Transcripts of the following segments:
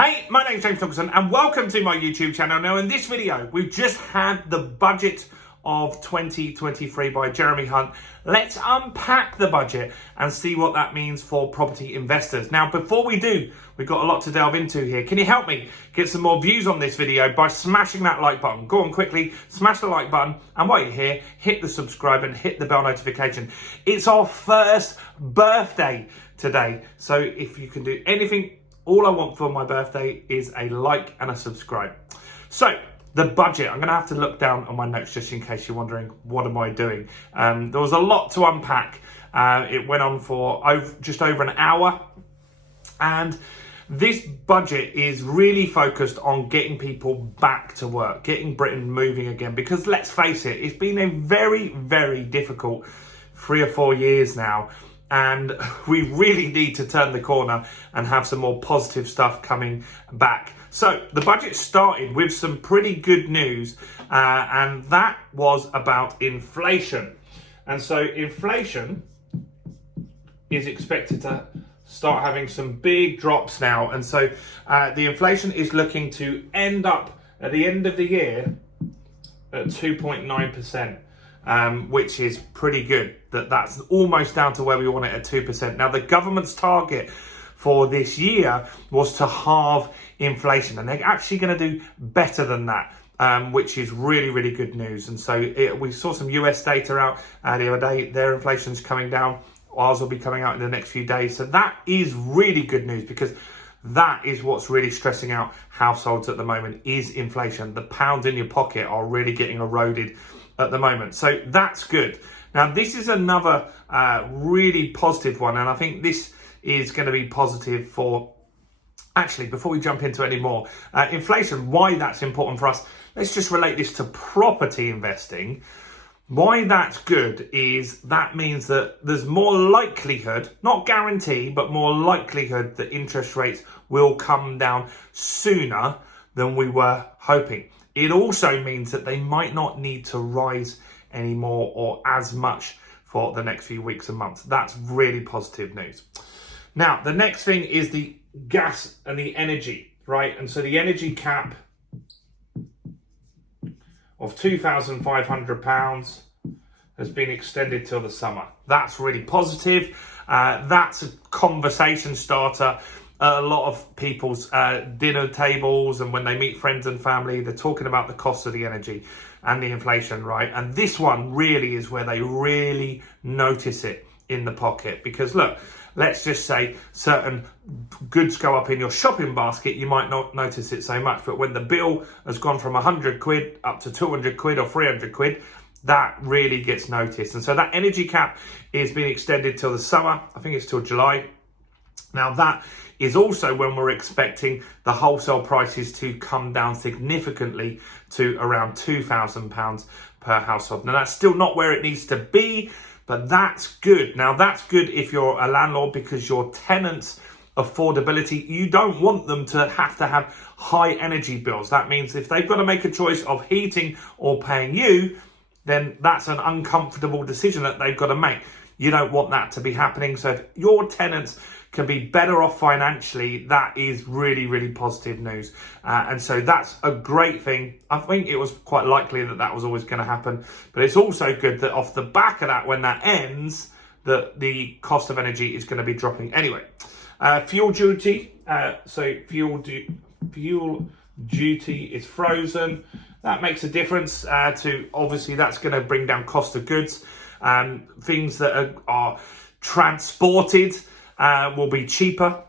Hey, my name's James Nicholson and welcome to my YouTube channel. Now in this video, we've just had the budget of 2023 by Jeremy Hunt. Let's unpack the budget and see what that means for property investors. Now, before we do, we've got a lot to delve into here. Can you help me get some more views on this video by smashing that like button? Go on quickly, smash the like button, and while you're here, hit the subscribe and hit the bell notification. It's our first birthday today, so if you can do anything, all I want for my birthday is a like and a subscribe. So, the budget. I'm going to have to look down on my notes just in case you're wondering, what am I doing? There was a lot to unpack. It went on for just over an hour. And this budget is really focused on getting people back to work, getting Britain moving again. Because let's face it, it's been a very, very difficult 3 or 4 years now. And we really need to turn the corner and have some more positive stuff coming back. So the budget started with some pretty good news, and that was about inflation. And so inflation is expected to start having some big drops now. And so the inflation is looking to end up at the end of the year at 2.9%. Which is pretty good. That's almost down to where we want it at 2%. Now, the government's target for this year was to halve inflation, and they're actually going to do better than that, which is really, really good news. And so we saw some US data out the other day. Their inflation's coming down. Ours will be coming out in the next few days. So that is really good news, because that is what's really stressing out households at the moment, is inflation. The pounds in your pocket are really getting eroded at the moment. So that's good. Now, this is another really positive one, and I think this is going to be positive for, actually, before we jump into any more, inflation, why that's important for us. Let's just relate this to property investing. Why that's good is that means that there's more likelihood, not guarantee, but more likelihood that interest rates will come down sooner than we were hoping. It also means that they might not need to rise anymore or as much for the next few weeks and months. That's really positive news. Now, the next thing is the gas and the energy, right? And so the energy cap of £2,500 has been extended till the summer. That's really positive. That's a conversation starter. A lot of people's dinner tables, and when they meet friends and family, they're talking about the cost of the energy and the inflation, right? And this one really is where they really notice it in the pocket. Because look, let's just say certain goods go up in your shopping basket, you might not notice it so much. But when the bill has gone from 100 quid up to 200 quid or 300 quid, that really gets noticed. And so that energy cap is being extended till the summer. I think it's till July. Now, that is also when we're expecting the wholesale prices to come down significantly to around £2,000 per household. Now, that's still not where it needs to be, but that's good. Now, that's good if you're a landlord, because your tenants' affordability, you don't want them to have high energy bills. That means if they've got to make a choice of heating or paying you, then that's an uncomfortable decision that they've got to make. You don't want that to be happening. So if your tenants can be better off financially, that is really, really positive news. And so that's a great thing. I think it was quite likely that that was always going to happen. But it's also good that off the back of that, when that ends, that the cost of energy is going to be dropping. Anyway, fuel duty. Fuel duty is frozen. That makes a difference to, obviously, that's going to bring down cost of goods. Things that are transported will be cheaper.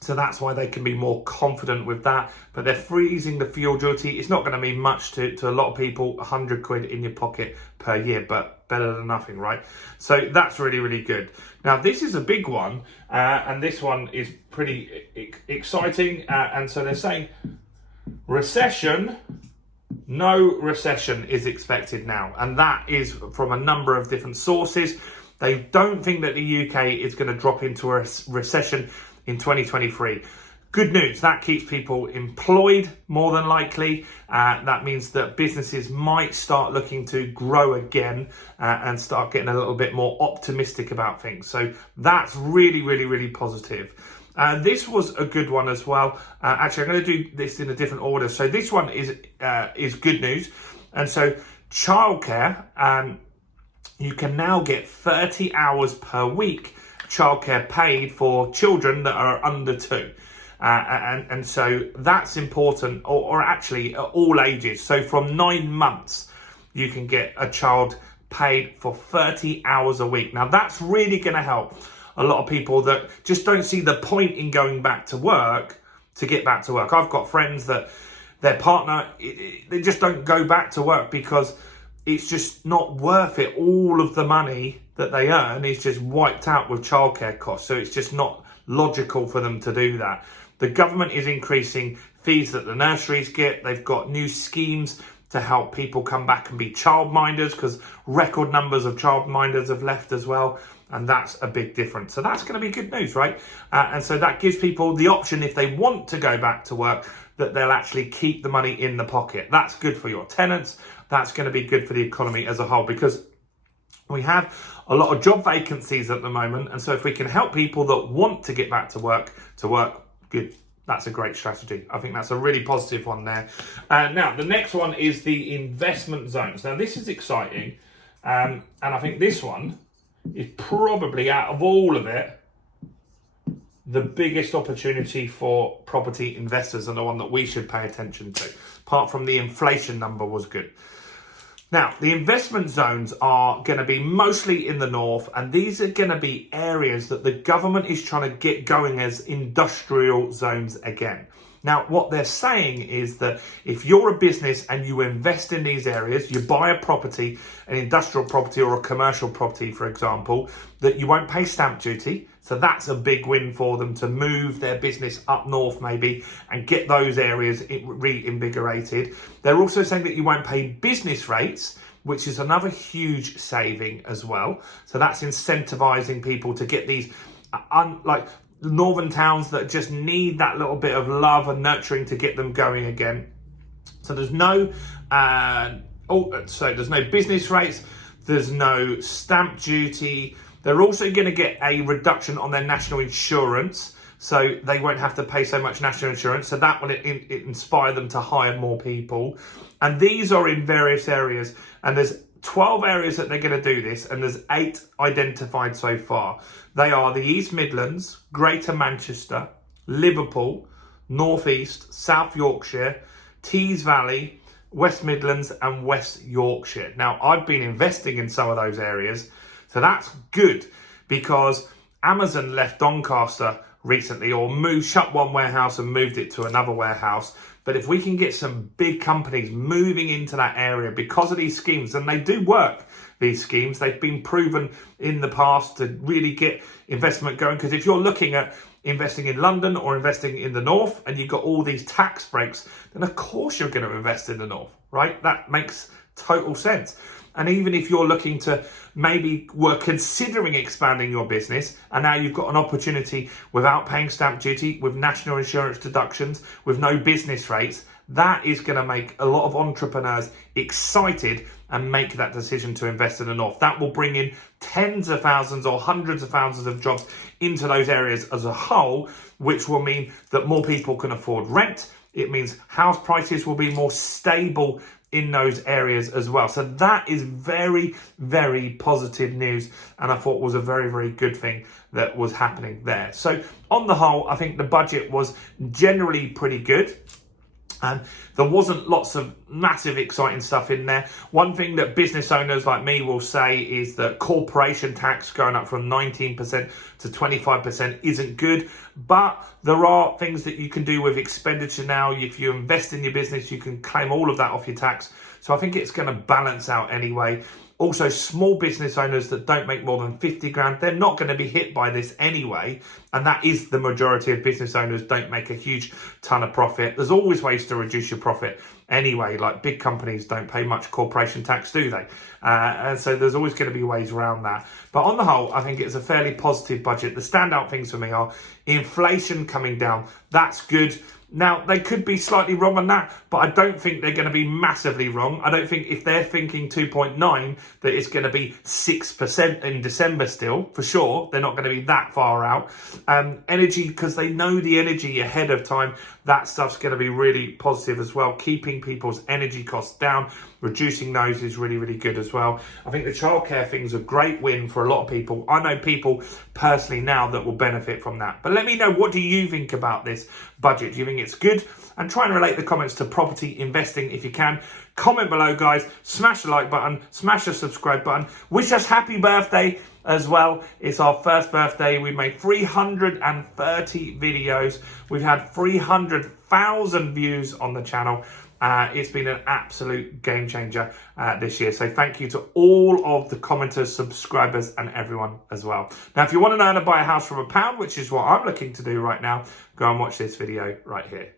So that's why they can be more confident with that. But they're freezing the fuel duty. It's not going to mean much to a lot of people, 100 quid in your pocket per year, but better than nothing, right? So that's really, really good. Now, this is a big one, and this one is pretty exciting. And so they're saying no recession is expected now. And that is from a number of different sources. They don't think that the UK is going to drop into a recession in 2023. Good news, that keeps people employed more than likely. That means that businesses might start looking to grow again and start getting a little bit more optimistic about things. So that's really, really, really positive. This was a good one as well. Actually, I'm going to do this in a different order. So this one is good news. And so childcare, you can now get 30 hours per week childcare paid for children that are under 2. And so that's important, or actually at all ages. So from 9 months, you can get a child paid for 30 hours a week. Now that's really going to help a lot of people that just don't see the point in going back to work to get back to work. I've got friends that their partner, they just don't go back to work because it's just not worth it. All of the money that they earn is just wiped out with childcare costs. So it's just not logical for them to do that. The government is increasing fees that the nurseries get. They've got new schemes to help people come back and be childminders, because record numbers of childminders have left as well. And that's a big difference. So that's going to be good news, right? And so that gives people the option, if they want to go back to work, that they'll actually keep the money in the pocket. That's good for your tenants. That's going to be good for the economy as a whole, because we have a lot of job vacancies at the moment. And so if we can help people that want to get back to work, good. That's a great strategy. I think that's a really positive one there. Now, the next one is the investment zones. Now, this is exciting. And I think this one is probably, out of all of it, the biggest opportunity for property investors, and the one that we should pay attention to. Apart from the inflation number was good. Now, the investment zones are going to be mostly in the north, and these are going to be areas that the government is trying to get going as industrial zones again. Now, what they're saying is that if you're a business and you invest in these areas, you buy a property, an industrial property or a commercial property, for example, that you won't pay stamp duty. So that's a big win for them to move their business up north maybe and get those areas reinvigorated. They're also saying that you won't pay business rates, which is another huge saving as well. So that's incentivizing people to get these northern towns that just need that little bit of love and nurturing to get them going again. So there's no there's no business rates, there's no stamp duty. They're also going to get a reduction on their national insurance, so they won't have to pay so much national insurance. So that will inspire them to hire more people. And these are in various areas, and there's 12 areas that they're going to do this, and there's 8 identified so far. They are the East Midlands, Greater Manchester, Liverpool, North East, South Yorkshire, Tees Valley, West Midlands and West Yorkshire. Now, I've been investing in some of those areas, so that's good, because Amazon left Doncaster recently, or shut one warehouse and moved it to another warehouse. But if we can get some big companies moving into that area because of these schemes, and they do work, these schemes, they've been proven in the past to really get investment going. Because if you're looking at investing in London or investing in the north and you've got all these tax breaks, then of course you're going to invest in the north, right? That makes total sense. And even if you're looking to were considering expanding your business, and now you've got an opportunity without paying stamp duty, with national insurance deductions, with no business rates, that is going to make a lot of entrepreneurs excited and make that decision to invest in the north. That will bring in tens of thousands or hundreds of thousands of jobs into those areas as a whole, which will mean that more people can afford rent. It means house prices will be more stable in those areas as well. So that is very, very positive news, and I thought was a very, very good thing that was happening there. So on the whole, I think the budget was generally pretty good. And there wasn't lots of massive exciting stuff in there. One thing that business owners like me will say is that corporation tax going up from 19% to 25% isn't good. But there are things that you can do with expenditure now. If you invest in your business, you can claim all of that off your tax. So I think it's going to balance out anyway. Also, small business owners that don't make more than 50 grand, they're not going to be hit by this anyway. And that is the majority of business owners don't make a huge ton of profit. There's always ways to reduce your profit anyway. Like big companies don't pay much corporation tax, do they? And so there's always going to be ways around that. But on the whole, I think it's a fairly positive budget. The standout things for me are inflation coming down. That's good. Now, they could be slightly wrong on that, but I don't think they're going to be massively wrong. I don't think if they're thinking 2.9, that it's going to be 6% in December still, for sure. They're not going to be that far out. Energy, because they know the energy ahead of time, that stuff's going to be really positive as well. Keeping people's energy costs down, reducing those is really, really good as well. I think the childcare thing's a great win for a lot of people. I know people personally now that will benefit from that. But let me know, what do you think about this budget? Do you think it's good? And try and relate the comments to property investing if you can. Comment below, guys. Smash the like button. Smash the subscribe button. Wish us happy birthday as well. It's our first birthday. We made 330 videos. We've had 300,000 views on the channel. It's been an absolute game changer this year. So thank you to all of the commenters, subscribers, and everyone as well. Now, if you want to know how to buy a house from £1, which is what I'm looking to do right now, go and watch this video right here.